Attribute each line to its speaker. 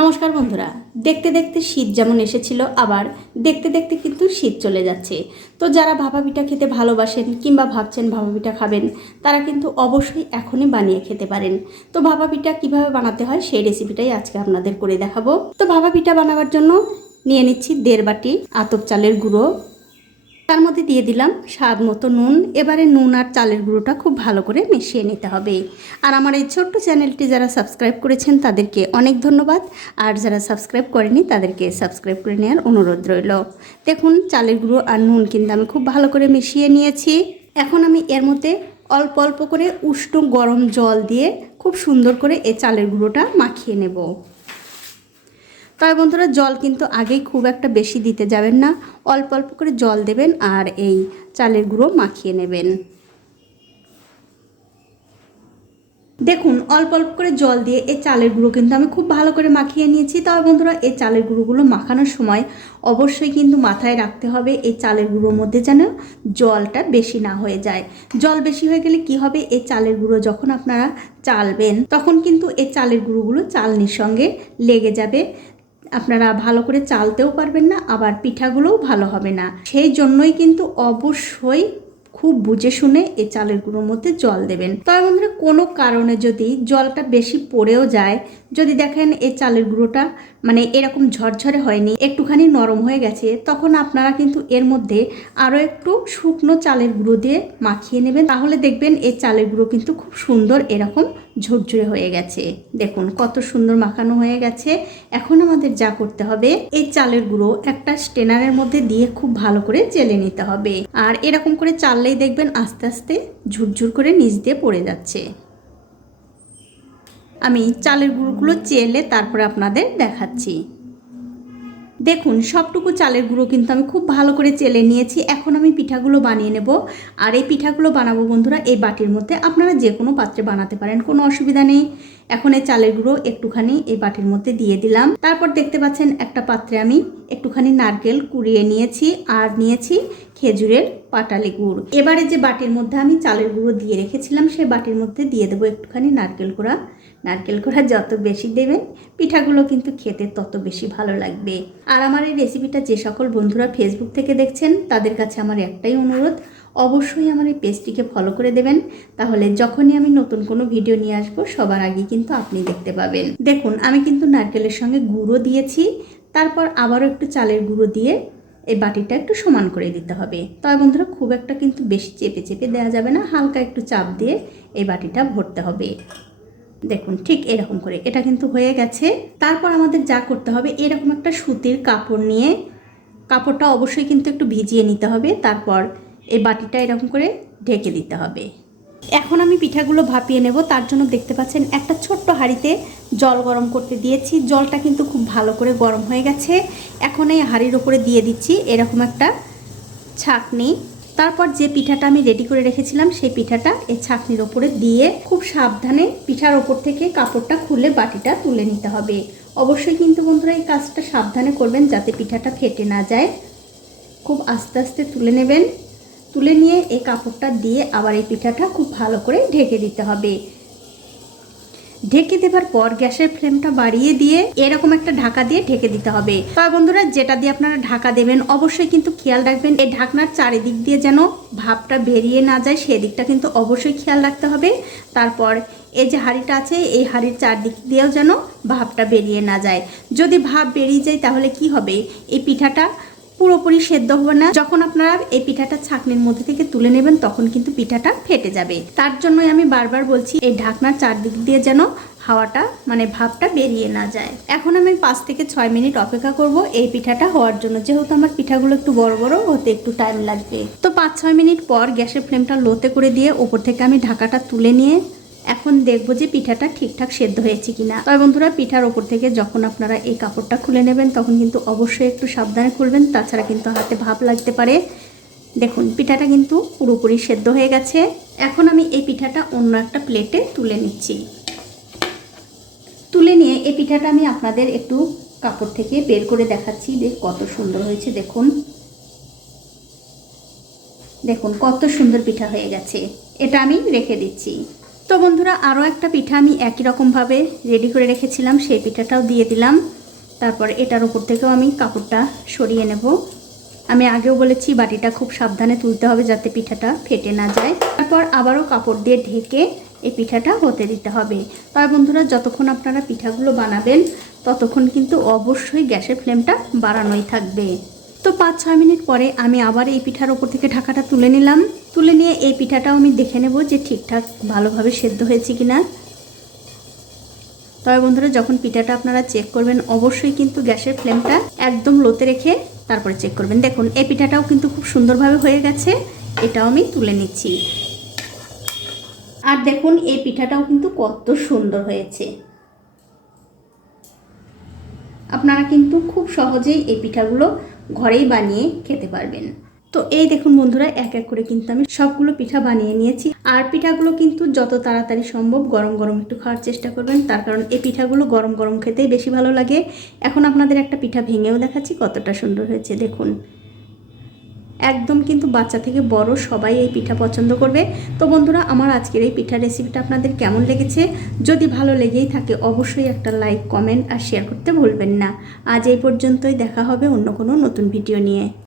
Speaker 1: নমস্কার বন্ধুরা। দেখতে দেখতে শীত যেমন এসেছিল, আবার দেখতে দেখতে কিন্তু শীত চলে যাচ্ছে। তো যারা ভাপা পিঠা খেতে ভালোবাসেন কিংবা ভাবছেন ভাপা পিঠা খাবেন, তারা কিন্তু অবশ্যই এখনই বানিয়ে খেতে পারেন। তো ভাপা পিঠা কীভাবে বানাতে হয় সেই রেসিপিটাই আজকে আপনাদের করে দেখাবো। তো ভাপা পিঠা বানাবার জন্য নিয়ে নিচ্ছি দেড় বাটি আতপ চালের গুঁড়ো তার মধ্যে দিয়ে দিলাম স্বাদ মতো নুন। এবারে নুন আর চালের গুঁড়োটা খুব ভালো করে মিশিয়ে নিতে হবে। আর আমার এই ছোট্ট চ্যানেলটি যারা সাবস্ক্রাইব করেছেন, তাদেরকে অনেক ধন্যবাদ। আর যারা সাবস্ক্রাইব করেনি, তাদেরকে সাবস্ক্রাইব করে নেওয়ার অনুরোধ রইল। দেখুন, চালের গুঁড়ো আর নুন কিন্তু আমি খুব ভালো করে মিশিয়ে নিয়েছি। এখন আমি এর মধ্যে অল্প অল্প করে উষ্ণ গরম জল দিয়ে খুব সুন্দর করে এই চালের গুঁড়োটা মাখিয়ে নেব। তবে বন্ধুরা জল কিন্তু আগেই খুব একটা বেশি দিতে যাবেন না। অল্প অল্প করে জল দেবেন আর এই চালের গুঁড়ো মাখিয়ে নেবেন। দেখুন, অল্প অল্প করে জল দিয়ে এই চালের গুঁড়ো কিন্তু আমি খুব ভালো করে মাখিয়ে নিয়েছি। তবে বন্ধুরা এই চালের গুঁড়োগুলো মাখানোর সময় অবশ্যই কিন্তু মাথায় রাখতে হবে এই চালের গুঁড়োর মধ্যে যেন জলটা বেশি না হয়ে যায়। জল বেশি হয়ে গেলে কি হবে? এই চালের গুঁড়ো যখন আপনারা চালবেন, তখন কিন্তু এই চালের গুঁড়োগুলো চালনির সঙ্গে লেগে যাবে। আপনারা ভালো করে চালতেও পারবেন না, আবার পিঠাগুলোও ভালো হবে না। সেই জন্যই কিন্তু অবশ্যই খুব বুঝে শুনে এই চালের গুঁড়োর মধ্যে জল দেবেন। তবে বন্ধুরা, কোনো কারণে যদি জলটা বেশি পড়েও যায় যদি দেখেন এই চালের গুঁড়োটা মানে এরকম ঝরঝরে হয়নি, একটুখানি নরম হয়ে গেছে, তখন আপনারা কিন্তু এর মধ্যে আরও একটু শুকনো চালের গুঁড়ো দিয়ে মাখিয়ে নেবেন। তাহলে দেখবেন এই চালের গুঁড়ো কিন্তু খুব সুন্দর এরকম ঝুরঝুরে হয়ে গেছে। দেখুন কত সুন্দর মাখানো হয়ে গেছে। এখন আমাদের যা করতে হবে, এই চালের গুঁড়ো একটা স্টেনারের মধ্যে দিয়ে খুব ভালো করে চেলে নিতে হবে। আর এরকম করে চাললেই দেখবেন আস্তে আস্তে ঝুরঝুর করে নিচ দিয়ে পড়ে যাচ্ছে। আমি চালের গুঁড়োগুলো চেলে তারপরে আপনাদের দেখাচ্ছি। দেখুন, সবটুকু চালের গুঁড়ো কিন্তু আমি খুব ভালো করে চেলে নিয়েছি। এখন আমি পিঠাগুলো বানিয়ে নেব। আর এই পিঠাগুলো বানাবো বন্ধুরা, এই বাটির মধ্যে আপনারা যে কোনো পাত্রে বানাতে পারেন, কোনো অসুবিধা নেই। এখন এই চালের গুঁড়ো একটুখানি এই বাটির মধ্যে দিয়ে দিলাম। তারপর দেখতে পাচ্ছেন একটা পাত্রে আমি একটুখানি নারকেল কুড়িয়ে নিয়েছি আর নিয়েছি খেজুরের পাটালি গুড়। এবারে যে বাটির মধ্যে আমি চালের গুঁড়ো দিয়ে রেখেছিলাম, সেই বাটির মধ্যে দিয়ে দেবো একটুখানি নারকেল গুঁড়া। নারকেল গুঁড়া যত বেশি দেবেন, পিঠাগুলো কিন্তু খেতে তত বেশি ভালো লাগবে। আর আমার এই রেসিপিটা যে সকল বন্ধুরা ফেসবুক থেকে দেখছেন, তাদের কাছে আমার একটাই অনুরোধ, অবশ্যই আমার এই পেজটিকে ফলো করে দেবেন। তাহলে যখনই আমি নতুন কোনো ভিডিও নিয়ে আসব, সবার আগে কিন্তু আপনি দেখতে পাবেন। দেখুন, আমি কিন্তু নারকেলের সঙ্গে গুঁড়ো দিয়েছি, তারপর আবারও একটু চালের গুঁড়ো দিয়ে এই বাটিটা একটু সমান করে দিতে হবে। তবে বন্ধুরা, খুব একটা কিন্তু বেশি চেপে চেপে দেওয়া যাবে না, হালকা একটু চাপ দিয়ে এই বাটিটা ভরতে হবে। দেখুন, ঠিক এরকম করে। এটা কিন্তু হয়ে গেছে। তারপর আমাদের যা করতে হবে, এরকম একটা সুতির কাপড় নিয়ে, কাপড়টা অবশ্যই কিন্তু একটু ভিজিয়ে নিতে হবে। তারপর এই বাটিটা এরকম করে ঢেকে দিতে হবে। এখন আমি পিঠাগুলো ভাপিয়ে নেব। তার জন্য দেখতে পাচ্ছেন, একটা ছোট্ট হাঁড়িতে জল গরম করতে দিয়েছি। জলটা কিন্তু খুব ভালো করে গরম হয়ে গেছে। এখন এই হাঁড়ির ওপরে দিয়ে দিচ্ছি এরকম একটা ছাকনি। তারপর যে পিঠাটা আমি রেডি করে রেখেছিলাম, সেই পিঠাটা এই ছাঁকনির ওপরে দিয়ে খুব সাবধানে পিঠার ওপর থেকে কাপড়টা খুলে বাটিটা তুলে নিতে হবে। অবশ্যই কিন্তু বন্ধুরা এই কাজটা সাবধানে করবেন যাতে পিঠাটা ফেটে না যায়। খুব আস্তে আস্তে তুলে নেবেন। তুলে নিয়ে এই কাপড়টা দিয়ে আবার এই পিঠাটা খুব ভালো করে ঢেকে দিতে হবে। ঢেকে দেবার পর গ্যাসের ফ্লেমটা বাড়িয়ে দিয়ে এরকম একটা ঢাকা দিয়ে ঢেকে দিতে হবে। তবে বন্ধুরা, যেটা দিয়ে আপনারা ঢাকা দেবেন, অবশ্যই কিন্তু খেয়াল রাখবেন, এই ঢাকনার চারিদিক দিয়ে যেন ভাবটা বেরিয়ে না যায়, সেদিকটা কিন্তু অবশ্যই খেয়াল রাখতে হবে। তারপর এই যে হাঁড়িটা আছে, এই হাঁড়ির চারদিক দিয়েও যেন ভাবটা বেরিয়ে না যায়। যদি ভাব বেরিয়ে যায়, তাহলে কি হবে? এই পিঠাটা পুরোপুরি সেদ্ধ হবে না। যখন আপনারা এই পিঠাটা ছাকনির মধ্যে থেকে তুলে নেবেন, তখন কিন্তু পিঠাটা ফেটে যাবে। তার জন্যই আমি বারবার বলছি, এই ঢাকনার চারদিক দিয়ে যেন হাওয়াটা মানে ভাবটা বেরিয়ে না যায়। এখন আমি পাঁচ থেকে ছয় মিনিট অপেক্ষা করব এই পিঠাটা হওয়ার জন্য। যেহেতু আমার পিঠাগুলো একটু বড় বড়, হতে একটু টাইম লাগবে। তো পাঁচ ছয় মিনিট পর গ্যাসের ফ্লেমটা লোতে করে দিয়ে ওপর থেকে আমি ঢাকাটা তুলে নিয়ে এখন দেখব যে পিঠাটা ঠিকঠাক সেদ্ধ হয়েছে কিনা। তবে বন্ধুরা, পিঠার ওপর থেকে যখন আপনারা এই কাপড়টা খুলে নেবেন, তখন কিন্তু অবশ্যই একটু সাবধানে খুলবেন। তাছাড়া কিন্তু হাতে ভাব লাগতে পারে। দেখুন, পিঠাটা কিন্তু পুরোপুরি সেদ্ধ হয়ে গেছে। এখন আমি এই পিঠাটা অন্য একটা প্লেটে তুলে নিচ্ছি। তুলে নিয়ে এই পিঠাটা আমি আপনাদের একটু কাপড় থেকে বের করে দেখাচ্ছি দেখ কত সুন্দর হয়েছে। দেখুন। দেখুন, কত সুন্দর পিঠা হয়ে গেছে। এটা আমি রেখে দিচ্ছি। তো বন্ধুরা, আরও একটা পিঠা আমি একই রকমভাবে রেডি করে রেখেছিলাম। সেই পিঠাটাও দিয়ে দিলাম। তারপর এটার উপর থেকেও আমি কাপড়টা সরিয়ে নেব। আমি আগেও বলেছি, বাটিটা খুব সাবধানে তুলতে হবে যাতে পিঠাটা ফেটে না যায়। তারপর আবারও কাপড় দিয়ে ঢেকে এই পিঠাটা হতে দিতে হবে। তবে বন্ধুরা, যতক্ষণ আপনারা পিঠাগুলো বানাবেন, ততক্ষণ কিন্তু অবশ্যই গ্যাসের ফ্লেমটা বাড়ানোই থাকবে। তো পাঁচ, ছয় মিনিট পরে আমি আবার এই পিঠার ওপর থেকে ঢাকাটা তুলে নিলাম। তুলে নিয়ে এই পিঠাটাও আমি দেখে নেব যে ঠিকঠাক ভালোভাবে সেদ্ধ হয়েছে কিনা। তবে বন্ধুরা, যখন পিঠাটা আপনারা চেক করবেন, অবশ্যই কিন্তু গ্যাসের ফ্লেমটা একদম লোতে রেখে তারপরে চেক করবেন। দেখুন, এই পিঠাটাও কিন্তু খুব সুন্দরভাবে হয়ে গেছে। এটাও আমি তুলে নিচ্ছি। আর দেখুন, এই পিঠাটাও কিন্তু কত সুন্দর হয়েছে। আপনারা কিন্তু খুব সহজেই এই পিঠাগুলো ঘরেই বানিয়ে খেতে পারবেন। তো এই দেখুন বন্ধুরা, এক এক করে কিন্তু আমি সবগুলো পিঠা বানিয়ে নিয়েছি। আর পিঠাগুলো কিন্তু যত তাড়াতাড়ি সম্ভব গরম গরম একটু খাওয়ার চেষ্টা করবেন। তার কারণ এই পিঠাগুলো গরম গরম খেতেই বেশি ভালো লাগে। এখন আপনাদের একটা পিঠা ভেঙেও দেখাচ্ছি কতটা সুন্দর হয়েছে, দেখুন। একদম কিন্তু বাচ্চা থেকে বড় সবাই এই পিঠা পছন্দ করবে। তো বন্ধুরা, আমার আজকের এই পিঠা রেসিপিটা আপনাদের কেমন লেগেছে? যদি ভালো লেগেই থাকে, অবশ্যই একটা লাইক কমেন্ট আর শেয়ার করতে ভুলবেন না। আজ এই পর্যন্তই, দেখা হবে অন্য কোনো নতুন ভিডিও নিয়ে।